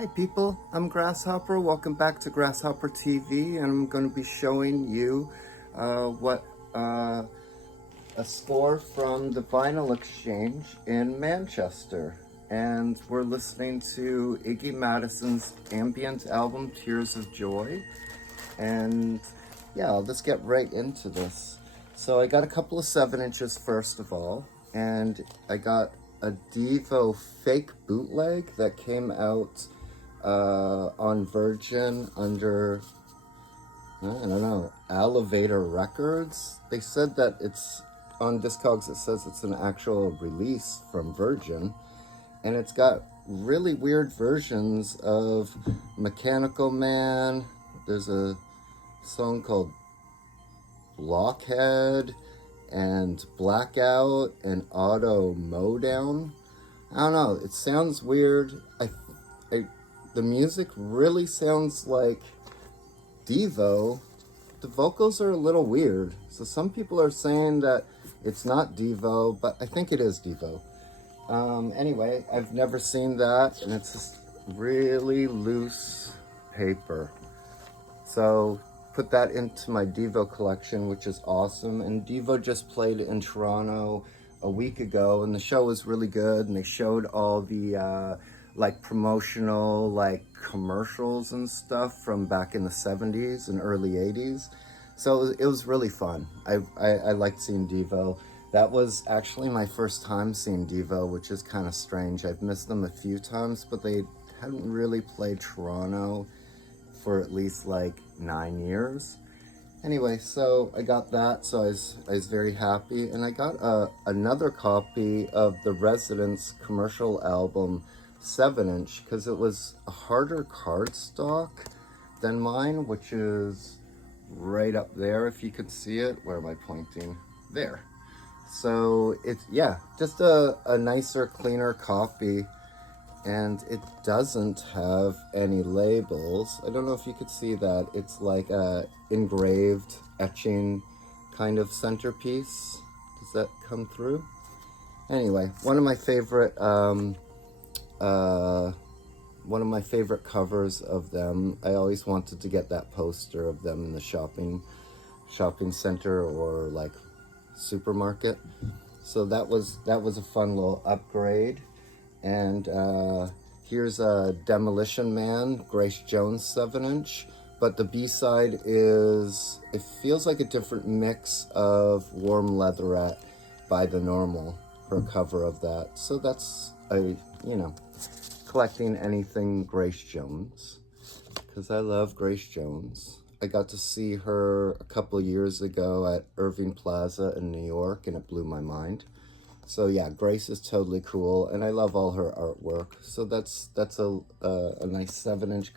Hi people, I'm Grasshopper. Welcome back to Grasshopper TV, and I'm going to be showing you a score from the Vinyl Exchange in Manchester. And we're listening to IGGY Madison's ambient album, Tears of Joy. And yeah, I'll just get right into this. So I got a couple of 7-inches first of all, and I got a DEVO fake bootleg that came out on Virgin under, I don't know, Elevator Records. They said that it's on Discogs, it says it's an actual release from Virgin, and it's got really weird versions of Mechanical Man. There's a song called Blockhead and Blackout and Auto Mowdown. I don't know, it sounds weird. The music really sounds like DEVO. The vocals are a little weird. So some people are saying that it's not DEVO, but I think it is DEVO. Anyway, I've never seen that, and it's just really loose paper. So put that into my DEVO collection, which is awesome. And DEVO just played in Toronto a week ago, and the show was really good, and they showed all the like promotional like commercials and stuff from back in the 70s and early 80s. So it was really fun. I liked seeing DEVO. That was actually my first time seeing DEVO, which is kind of strange. I've missed them a few times, but they hadn't really played Toronto for at least like 9 years. Anyway, so I got that, so I was very happy. And I got another copy of the Residents commercial album 7-inch, because it was a harder cardstock than mine, which is right up there if you could see it. Where am I pointing? There. So it's, yeah, just a nicer, cleaner copy, and it doesn't have any labels. I don't know if you could see that. It's like a engraved etching kind of centerpiece. Does that come through? Anyway, one of my favorite covers of them. I always wanted to get that poster of them in the shopping center or like supermarket. So that was a fun little upgrade. And here's a Demolition Man, Gracejones 7-inch. But the B-side is, it feels like a different mix of Warm Leatherette by The Normal, her cover of that. So that's collecting anything Gracejones, because I love Gracejones. I got to see her a couple years ago at Irving Plaza in New York, and it blew my mind. So yeah, Grace is totally cool, and I love all her artwork. So that's a nice 7-inch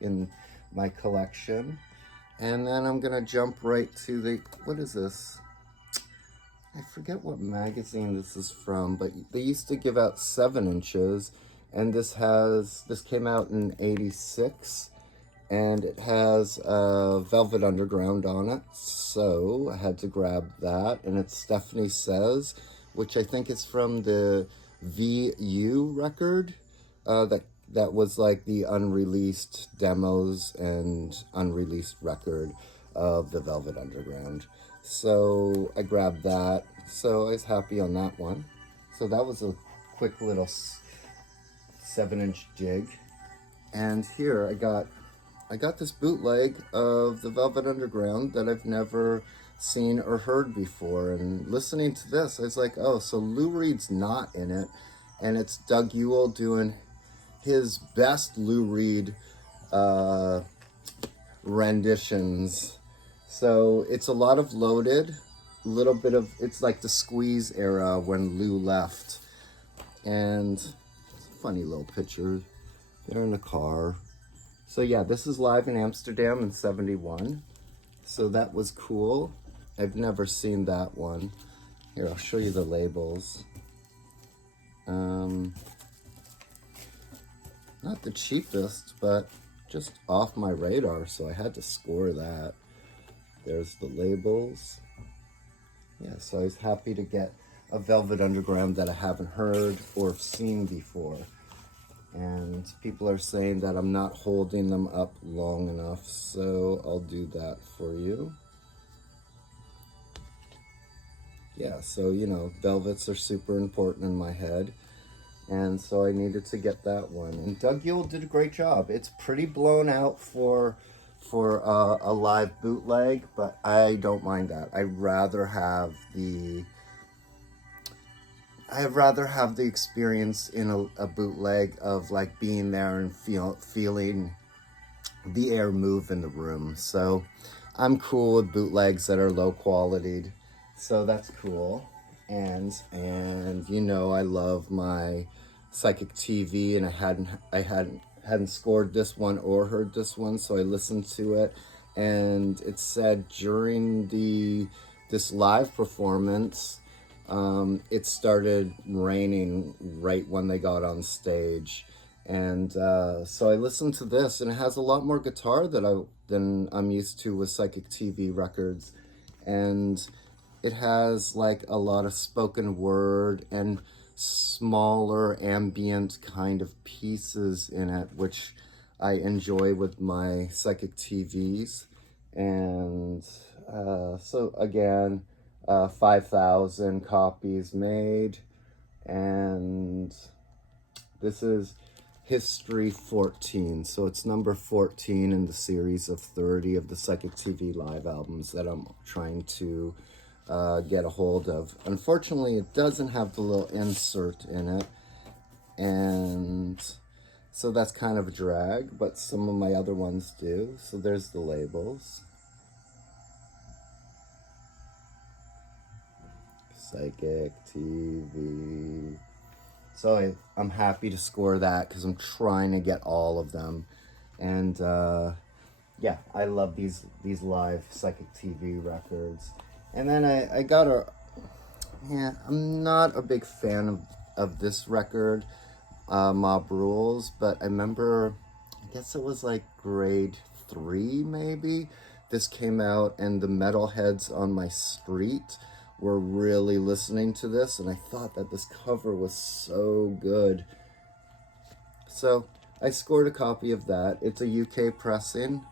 in my collection. And then I'm gonna jump right to the, what is this? I forget what magazine this is from, but they used to give out 7-inches, and this came out in '86, and it has Velvet Underground on it. So I had to grab that, and it's Stephanie Says, which I think is from the VU record, that was like the unreleased demos and unreleased record of the Velvet Underground. So I grabbed that. So I was happy on that one. So that was a quick little 7-inch jig. And here I got this bootleg of the Velvet Underground that I've never seen or heard before. And listening to this, I was like, oh, so Lou Reed's not in it, and it's Doug Ewell doing his best Lou Reed renditions. So it's a lot of Loaded, a little bit of, it's like the Squeeze era when Lou left. And it's a funny little picture. They're in a car. So yeah, this is live in Amsterdam in '71. So that was cool. I've never seen that one. Here, I'll show you the labels. Not the cheapest, but just off my radar, so I had to score that. There's the labels. Yeah, so I was happy to get a Velvet Underground that I haven't heard or seen before. And people are saying that I'm not holding them up long enough, so I'll do that for you. Yeah, so you know, velvets are super important in my head, and so I needed to get that one. And Doug Yule did a great job. It's pretty blown out for a live bootleg, but I don't mind that. I'd rather have the experience in a bootleg of like being there and feeling the air move in the room. So I'm cool with bootlegs that are low quality. So that's cool. And you know, I love my Psychic TV, and I hadn't scored this one or heard this one, so I listened to it, and it said during this live performance, it started raining right when they got on stage. And so I listened to this, and it has a lot more guitar than I'm used to with Psychic TV records. And it has like a lot of spoken word and smaller ambient kind of pieces in it, which I enjoy with my Psychic TVs. And so again, 5,000 copies made, and this is History 14, so it's number 14 in the series of 30 of the Psychic TV live albums that I'm trying to get a hold of. Unfortunately, it doesn't have the little insert in it, and so that's kind of a drag, but some of my other ones do. So there's the labels. Psychic TV. So I'm happy to score that because I'm trying to get all of them. And yeah, I love these live Psychic TV records. And then I got I'm not a big fan of this record, Mob Rules, but I remember, I guess it was like grade 3 maybe, this came out, and the metalheads on my street were really listening to this, and I thought that this cover was so good. So I scored a copy of that. It's a UK pressing,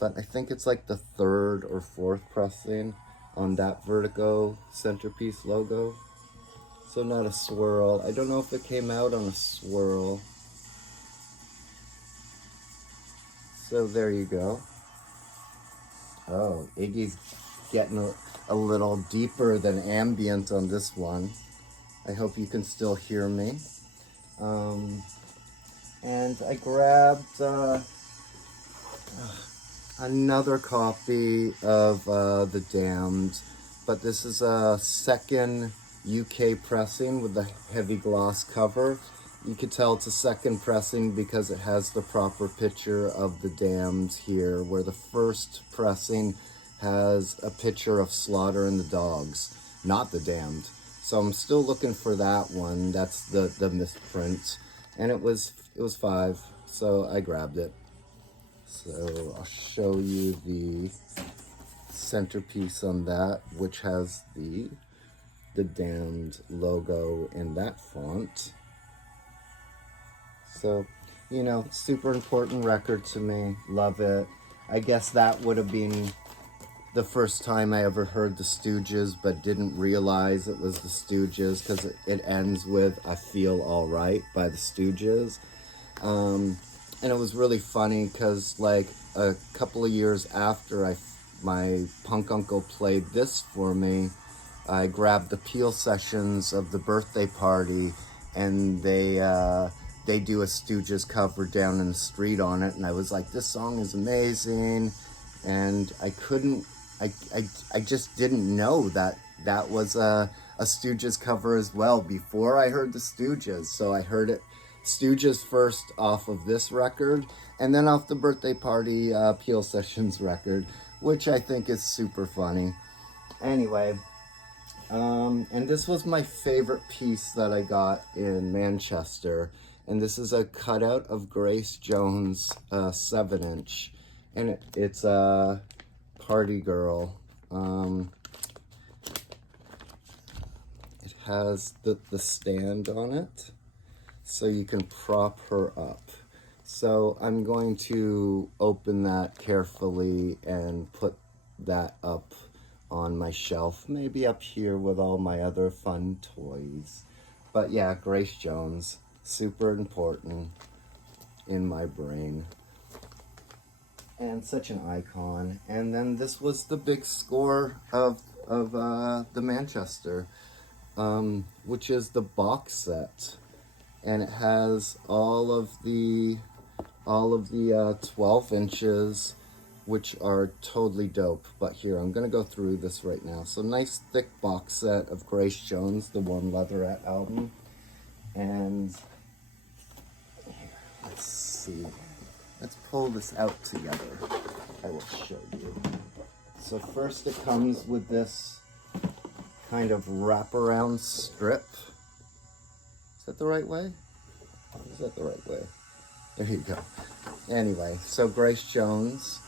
but I think it's like the 3rd or 4th pressing on that Vertigo centerpiece logo. So not a swirl. I don't know if it came out on a swirl. So there you go. Oh, Iggy's getting a little deeper than ambient on this one. I hope you can still hear me. And I grabbed another copy of The Damned, but this is a second UK pressing with the heavy gloss cover. You could tell it's a second pressing because it has the proper picture of The Damned here, where the first pressing has a picture of Slaughter and the Dogs, not The Damned. So I'm still looking for that one. That's the misprint, and it was 5, so I grabbed it. So I'll show you the centerpiece on that, which has the Damned logo in that font. So, you know, super important record to me. Love it. I guess that would have been the first time I ever heard the Stooges, but didn't realize it was the Stooges because it ends with "I Feel Alright" by the Stooges. And it was really funny because like a couple of years after my punk uncle played this for me, I grabbed the Peel sessions of the birthday party, and they do a Stooges cover Down in the Street on it, and I was like, this song is amazing, and I just didn't know that was a Stooges cover as well before I heard the Stooges. So I heard it Stooges first off of this record, and then off the birthday party Peel Sessions record, which I think is super funny. Anyway, and this was my favorite piece that I got in Manchester, and this is a cutout of Grace Jones 7-inch, and it's a Party Girl. It has the stand on it, so you can prop her up. So I'm going to open that carefully and put that up on my shelf, maybe up here with all my other fun toys. But yeah, Grace Jones, super important in my brain. And such an icon. And then this was the big score of the Manchester, which is the box set. And it has all of the 12 inches, which are totally dope. But here, I'm gonna go through this right now. So nice thick box set of Grace Jones, the one Leatherette album. And here, let's see. Let's pull this out together. I will show you. So first it comes with this kind of wraparound strip. Is that the right way? Is that the right way? There you go. Anyway, so Grace Jones.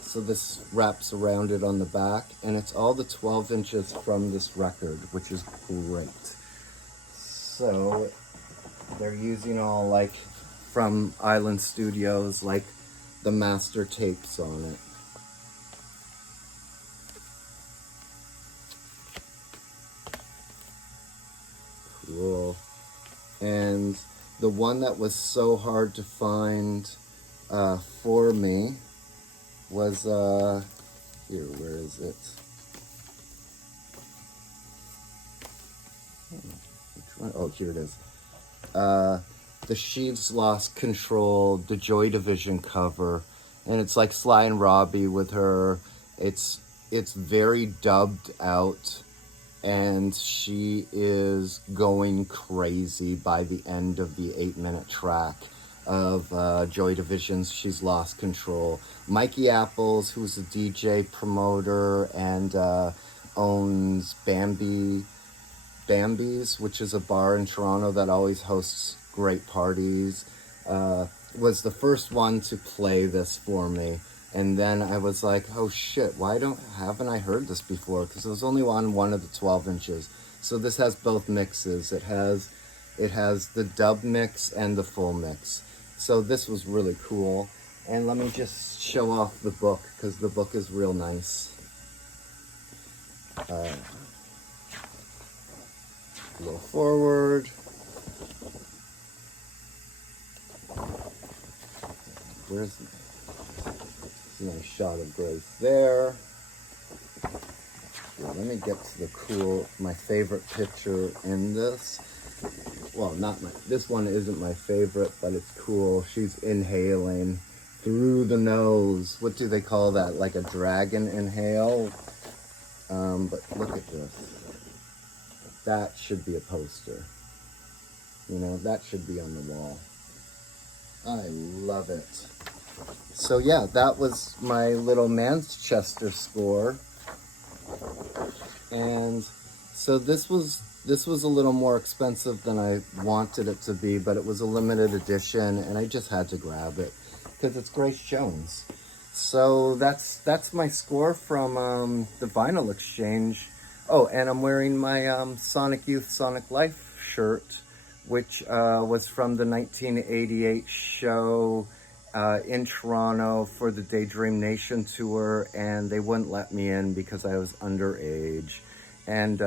So this wraps around it on the back, and it's all the 12 inches from this record, which is great. So they're using all like from Island Studios, like the master tapes on it. Cool. And the one that was so hard to find for me was, here, where is it? Which one? Oh, here it is. The Sheaves Lost Control, the Joy Division cover. And it's like Sly and Robbie with her. It's very dubbed out. And she is going crazy by the end of the 8-minute track of Joy Division's She's Lost Control. Mikey Apples, who's a DJ promoter and owns Bambi's, which is a bar in Toronto that always hosts great parties, was the first one to play this for me. And then I was like, oh shit, haven't I heard this before? Because it was only on one of the 12 inches. So this has both mixes. It has the dub mix and the full mix. So this was really cool. And let me just show off the book, because the book is real nice. A little forward. Where's it? Nice shot of Grace there. Here, let me get to my favorite picture in this. Well, this one isn't my favorite, but it's cool. She's inhaling through the nose. What do they call that? Like a dragon inhale? But look at this. That should be a poster. You know, that should be on the wall. I love it. So yeah, that was my little Manchester score. And so this was a little more expensive than I wanted it to be, but it was a limited edition and I just had to grab it because it's Grace Jones. So that's my score from the Vinyl Exchange. Oh, and I'm wearing my Sonic Youth, Sonic Life shirt, which was from the 1988 show in Toronto for the Daydream Nation tour, and they wouldn't let me in because I was underage. And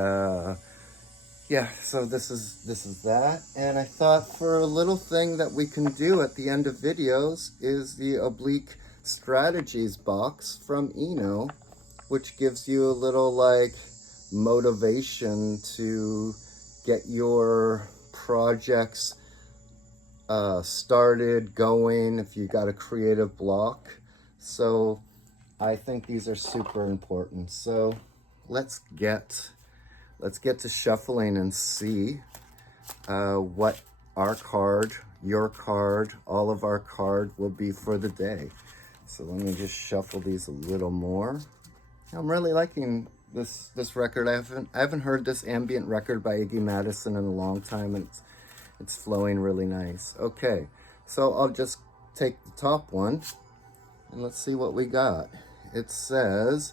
yeah, so this is that. And I thought for a little thing that we can do at the end of videos is the Oblique Strategies box from ENO, which gives you a little like motivation to get your projects started, going, if you got a creative block. So I think these are super important. So let's get to shuffling and see what our card, your card, all of our card will be for the day. So let me just shuffle these a little more. I'm really liking this record. I haven't heard this ambient record by IGGY Madison in a long time, and it's flowing really nice. Okay, so I'll just take the top one and let's see what we got. It says,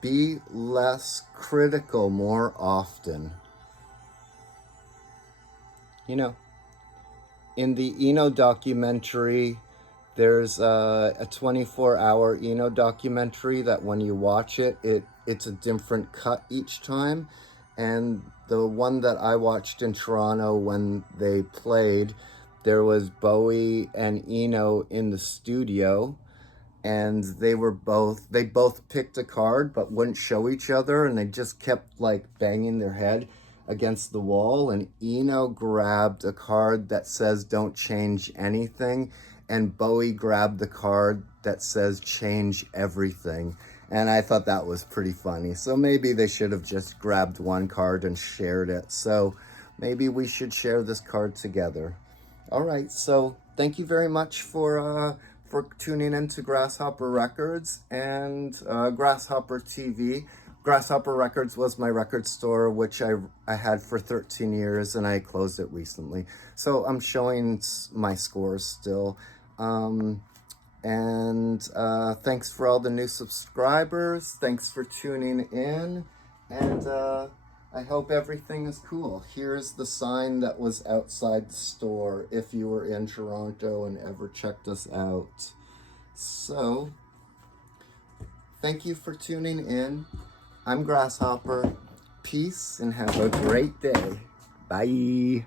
be less critical more often. you know, in the ENO documentary, there's a 24-hour ENO documentary that when you watch it, it's a different cut each time. And the one that I watched in Toronto when they played, there was Bowie and Eno in the studio, and they both picked a card but wouldn't show each other, and they just kept like banging their head against the wall. And Eno grabbed a card that says "Don't change anything," and Bowie grabbed the card that says "Change everything." And I thought that was pretty funny. So maybe they should have just grabbed one card and shared it. So maybe we should share this card together. All right, so thank you very much for tuning in to Grasshopper Records and Grasshopper TV. Grasshopper Records was my record store, which I had for 13 years, and I closed it recently. So I'm showing my scores still. Thanks for all the new subscribers. Thanks for tuning in. And I hope everything is cool. Here's the sign that was outside the store if you were in Toronto and ever checked us out. So, thank you for tuning in. I'm Grasshopper. Peace and have a great day. Bye.